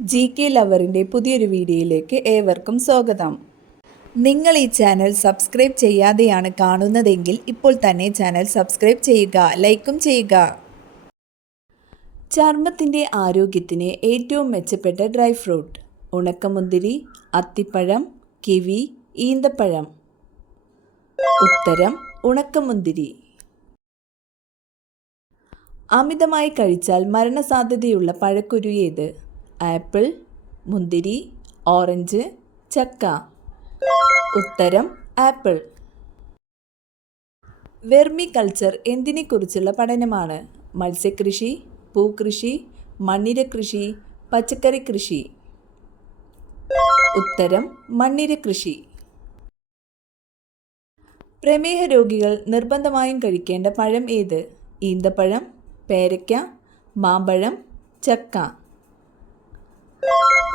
GK ലവറിൻ്റെ പുതിയൊരു വീഡിയോയിലേക്ക് ഏവർക്കും സ്വാഗതം. നിങ്ങൾ ഈ ചാനൽ സബ്സ്ക്രൈബ് ചെയ്യാതെയാണ് കാണുന്നതെങ്കിൽ ഇപ്പോൾ തന്നെ ചാനൽ സബ്സ്ക്രൈബ് ചെയ്യുക, ലൈക്കും ചെയ്യുക. ചർമ്മത്തിൻ്റെ ആരോഗ്യത്തിന് ഏറ്റവും മെച്ചപ്പെട്ട ഡ്രൈ ഫ്രൂട്ട്: ഉണക്കമുന്തിരി, അത്തിപ്പഴം, കിവി, ഈന്തപ്പഴം. ഉത്തരം ഉണക്കമുന്തിരി. അമിതമായി കഴിച്ചാൽ മരണസാധ്യതയുള്ള പഴക്കുരു ഏത്? ആപ്പിൾ, മുന്തിരി, ഓറഞ്ച്, ചക്ക. ഉത്തരം ആപ്പിൾ. വെർമി കൾച്ചർ എന്തിനെക്കുറിച്ചുള്ള പഠനമാണ്? മത്സ്യകൃഷി, പൂക്കൃഷി, മണ്ണിര കൃഷി, പച്ചക്കറി കൃഷി. ഉത്തരം മണ്ണിര കൃഷി. പ്രമേഹ രോഗികൾ നിർബന്ധമായും കഴിക്കേണ്ട പഴം ഏത്? ഈന്തപ്പഴം, പേരയ്ക്ക, മാമ്പഴം, ചക്ക.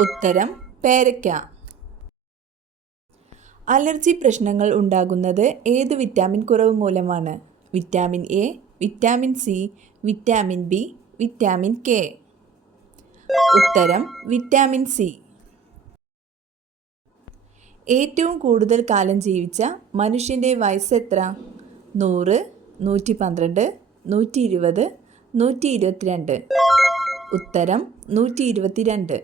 ഉത്തരം പേരയ്ക്ക. അലർജി പ്രശ്നങ്ങൾ ഉണ്ടാകുന്നത് ഏത് വിറ്റാമിൻ കുറവ് മൂലമാണ്? Vitamin A, vitamin C, vitamin B, vitamin K. ഉത്തരം വിറ്റാമിൻ സി. ഏറ്റവും കൂടുതൽ കാലം ജീവിച്ച മനുഷ്യൻ്റെ വയസ്സ് എത്ര? 100, 112, 120, 122. ഉത്തരം 122.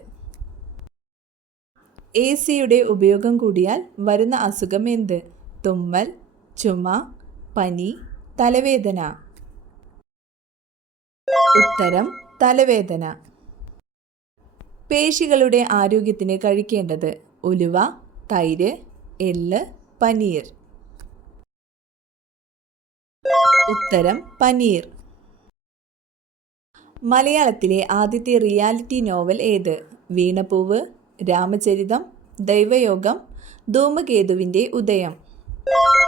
AC-യുടെ ഉപയോഗം കൂടിയാൽ വരുന്ന അസുഖം എന്ത്? തുമ്മൽ, ചുമ, പനി, തലവേദന. ഉത്തരം തലവേദന. പേശികളുടെ ആരോഗ്യത്തിന് കഴിക്കേണ്ടത്: ഉലുവ, തൈര്, എള്ള്, പനീർ. ഉത്തരം പനീർ. മലയാളത്തിലെ ആദ്യത്തെ റിയാലിറ്റി നോവൽ ഏത്? വീണപ്പൂവ്, രാമചരിതം, ദൈവയോഗം, ധൂമകേതുവിൻ്റെ ഉദയം.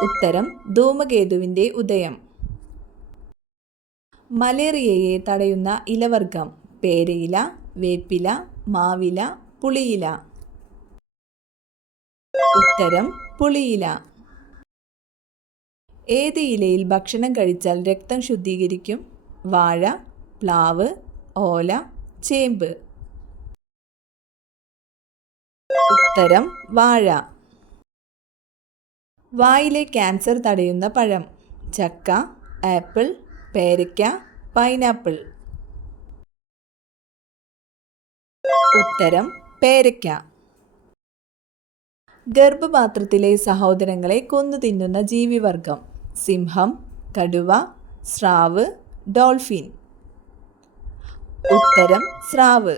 ഉത്തരം ധൂമകേതുവിൻ്റെ ഉദയം. മലേറിയയെ തടയുന്ന ഇലവർഗം: പേരയില, വേപ്പില, മാവില, പുളിയില. ഉത്തരം പുളിയില. ഏത് ഇലയിൽ ഭക്ഷണം കഴിച്ചാൽ രക്തം ശുദ്ധീകരിക്കും? വാഴ, പ്ലാവ്, ഓല, ചേമ്പ്. ഉത്തരം വാഴ. വായിലെ ക്യാൻസർ തടയുന്ന പഴം: ചക്ക, ആപ്പിൾ, പേരയ്ക്ക, പൈനാപ്പിൾ. ഉത്തരം പേരയ്ക്ക. ഗർഭപാത്രത്തിലെ സഹോദരങ്ങളെ കൊന്നു തിന്നുന്ന ജീവിവർഗം: സിംഹം, കടുവ, സ്രാവ്, ഡോൾഫിൻ. ഉത്തരം സ്രാവ്.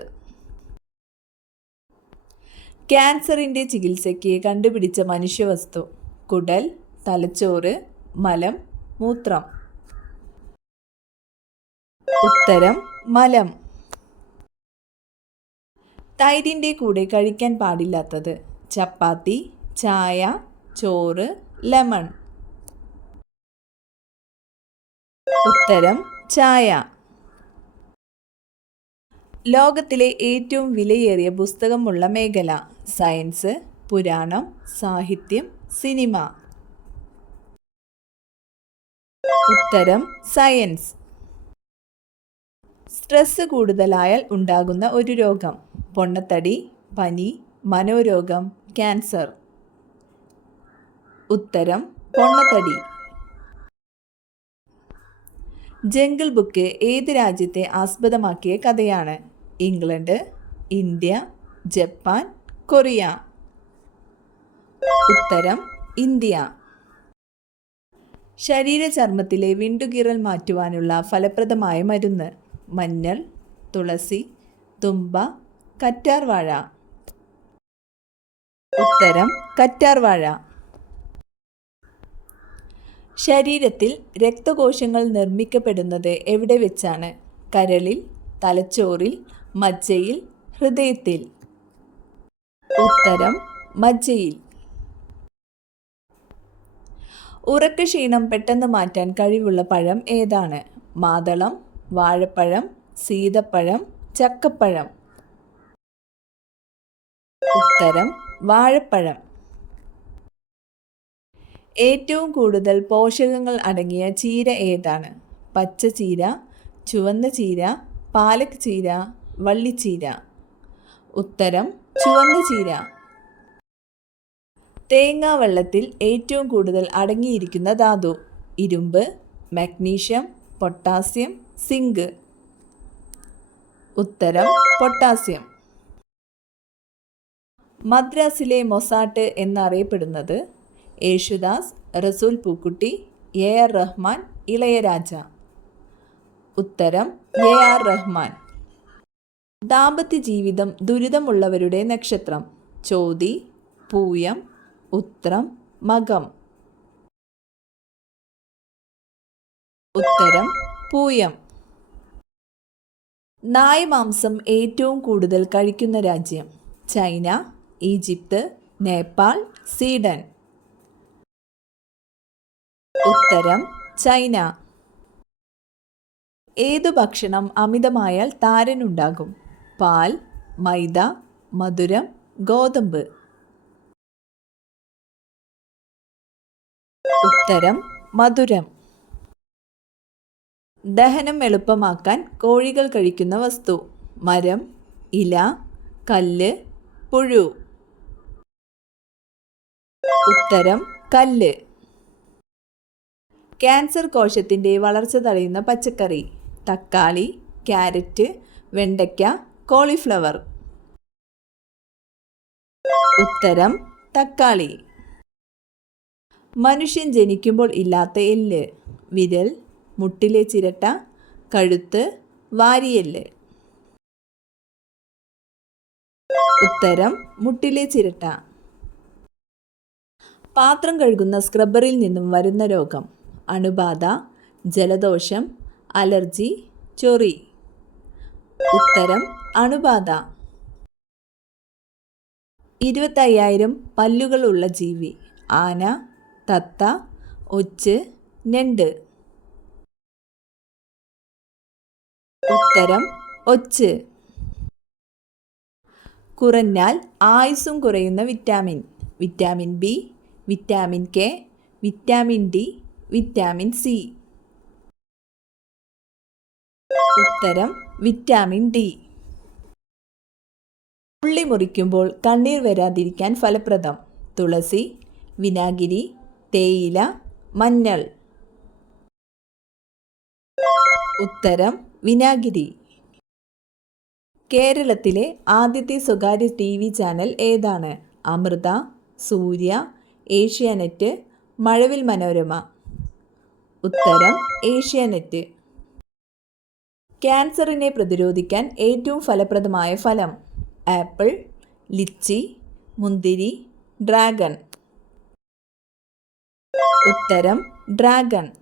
ക്യാൻസറിൻ്റെ ചികിത്സയ്ക്ക് കണ്ടുപിടിച്ച മനുഷ്യവസ്തു: കുടൽ, തലച്ചോറ്, മലം, മൂത്രം. ഉത്തരം മലം. തൈരിൻ്റെ കൂടെ കഴിക്കാൻ പാടില്ലാത്തത്: ചപ്പാത്തി, ചായ, ചോറ്, ലെമൺ. ഉത്തരം ചായ. ലോകത്തിലെ ഏറ്റവും വിലയേറിയ പുസ്തകമുള്ള മേഖല: സയൻസ്, പുരാണം, സാഹിത്യം, സിനിമ. ഉത്തരം സയൻസ്. സ്ട്രെസ് കൂടുതലായാൽ ഉണ്ടാകുന്ന ഒരു രോഗം: പൊണ്ണത്തടി, പനി, മനോരോഗം, ക്യാൻസർ. ഉത്തരം പൊണ്ണത്തടി. ജംഗിൾ ബുക്ക് ഏത് രാജ്യത്തെ ആസ്പദമാക്കിയ കഥയാണ്? England, India, Japan, Korea. ഉത്തരം ഇന്ത്യ. ശരീരചർമ്മത്തിലെ വിണ്ടുകീറൽ മാറ്റുവാനുള്ള ഫലപ്രദമായ മരുന്ന്: മഞ്ഞൾ, തുളസി, തുമ്പ, കറ്റാർവാഴ. ഉത്തരം കറ്റാർവാഴ. ശരീരത്തിൽ രക്തകോശങ്ങൾ നിർമ്മിക്കപ്പെടുന്നത് എവിടെ വെച്ചാണ്? കരളിൽ, തലച്ചോറിൽ, മജ്ജയിൽ, ഹൃദയത്തിൽ. ഉത്തരം മജ്ജയിൽ. ഉറക്കക്ഷീണം പെട്ടെന്ന് മാറ്റാൻ കഴിവുള്ള പഴം ഏതാണ്? മാതളം, വാഴപ്പഴം, സീതപ്പഴം, ചക്കപ്പഴം. ഉത്തരം വാഴപ്പഴം. ഏറ്റവും കൂടുതൽ പോഷകങ്ങൾ അടങ്ങിയ ചീര ഏതാണ്? പച്ചച്ചീര, ചുവന്ന ചീര, പാലക് ചീര, വള്ളിച്ചീര. ഉത്തരം ചുവന്ന ചീര. തേങ്ങാ വെള്ളത്തിൽ ഏറ്റവും കൂടുതൽ അടങ്ങിയിരിക്കുന്ന ധാതു? ഇരുമ്പ്, മഗ്നീഷ്യം, പൊട്ടാസ്യം, സിങ്ക്. ഉത്തരം പൊട്ടാസ്യം. മദ്രാസിലെ മൊസാട്ട് എന്നറിയപ്പെടുന്നത്? യേശുദാസ്, റസൂൽ പൂക്കുട്ടി, AR റഹ്മാൻ, ഇളയരാജ. ഉത്തരം AR റഹ്മാൻ. ദാമ്പത്യ ജീവിതം ദുരിതമുള്ളവരുടെ നക്ഷത്രം? ചോതി, പൂയം, ഉത്രം, മകം. ഉത്തരം പൂയം. നായമാംസം ഏറ്റവും കൂടുതൽ കഴിക്കുന്ന രാജ്യം? China, Egypt, Nepal, Sweden. ഉത്തരം ചൈന. ഏതു ഭക്ഷണം അമിതമായാൽ താരനുണ്ടാകും? പാൽ, മൈദ, മധുരം, ഗോതമ്പ്. ഉത്തരം മധുരം. ദഹനം എളുപ്പമാക്കാൻ കോഴികൾ കഴിക്കുന്ന വസ്തു? മരം, ഇല, കല്ല്, പുഴു. ഉത്തരം കല്ല്. ക്യാൻസർ കോശത്തിൻ്റെ വളർച്ച തടയുന്ന പച്ചക്കറി? തക്കാളി, ക്യാരറ്റ്, വെണ്ടയ്ക്ക, കോളിഫ്ലവർ. ഉത്തരം തക്കാളി. മനുഷ്യൻ ജനിക്കുമ്പോൾ ഇല്ലാത്ത എല്ല്? വിരൽ, മുട്ടിലെ ചിരട്ട, കഴുത്ത്, വാരിയെല്ല്. ഉത്തരം മുട്ടിലെ ചിരട്ട. പാത്രം കഴുകുന്ന സ്ക്രബ്ബറിൽ നിന്നും വരുന്ന രോഗം? അണുബാധ, ജലദോഷം, അലർജി, ചൊറി. ഉത്തരം അണുബാധ. 25,000 പല്ലുകളുള്ള ജീവി? ആന, തത്ത, ഒച്ച്, ഞണ്ട്. ഉത്തരം ഒച്ച്. കുറഞ്ഞാൽ ആയുസ്സും കുറയുന്ന vitamin? Vitamin B, vitamin K, vitamin D, vitamin C. ഉത്തരം വിറ്റാമിൻ ഡി. ഉള്ളി മുറിക്കുമ്പോൾ കണ്ണീർ വരാതിരിക്കാൻ ഫലപ്രദം? തുളസി, വിനാഗിരി, തേയില, മഞ്ഞൾ. ഉത്തരം വിനാഗിരി. കേരളത്തിലെ ആദ്യത്തെ സ്വകാര്യ TV ചാനൽ ഏതാണ്? അമൃത, സൂര്യ, ഏഷ്യാനെറ്റ്, മഴവിൽ മനോരമ. ഉത്തരം ഏഷ്യാനെറ്റ്. ക്യാൻസറിനെ പ്രതിരോധിക്കാൻ ഏറ്റവും ഫലപ്രദമായ ഫലം? ആപ്പിൾ, ലിച്ചി, മുന്തിരി, ഡ്രാഗൺ. ഉത്തരം ഡ്രാഗൺ.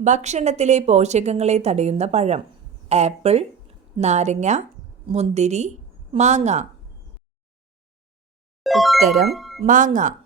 ഭക്ഷണത്തിലെ പോഷകങ്ങളെ തടയുന്ന പഴം? ആപ്പിൾ, നാരങ്ങ, മുന്തിരി, മാങ്ങ. ഉത്തരം മാങ്ങ.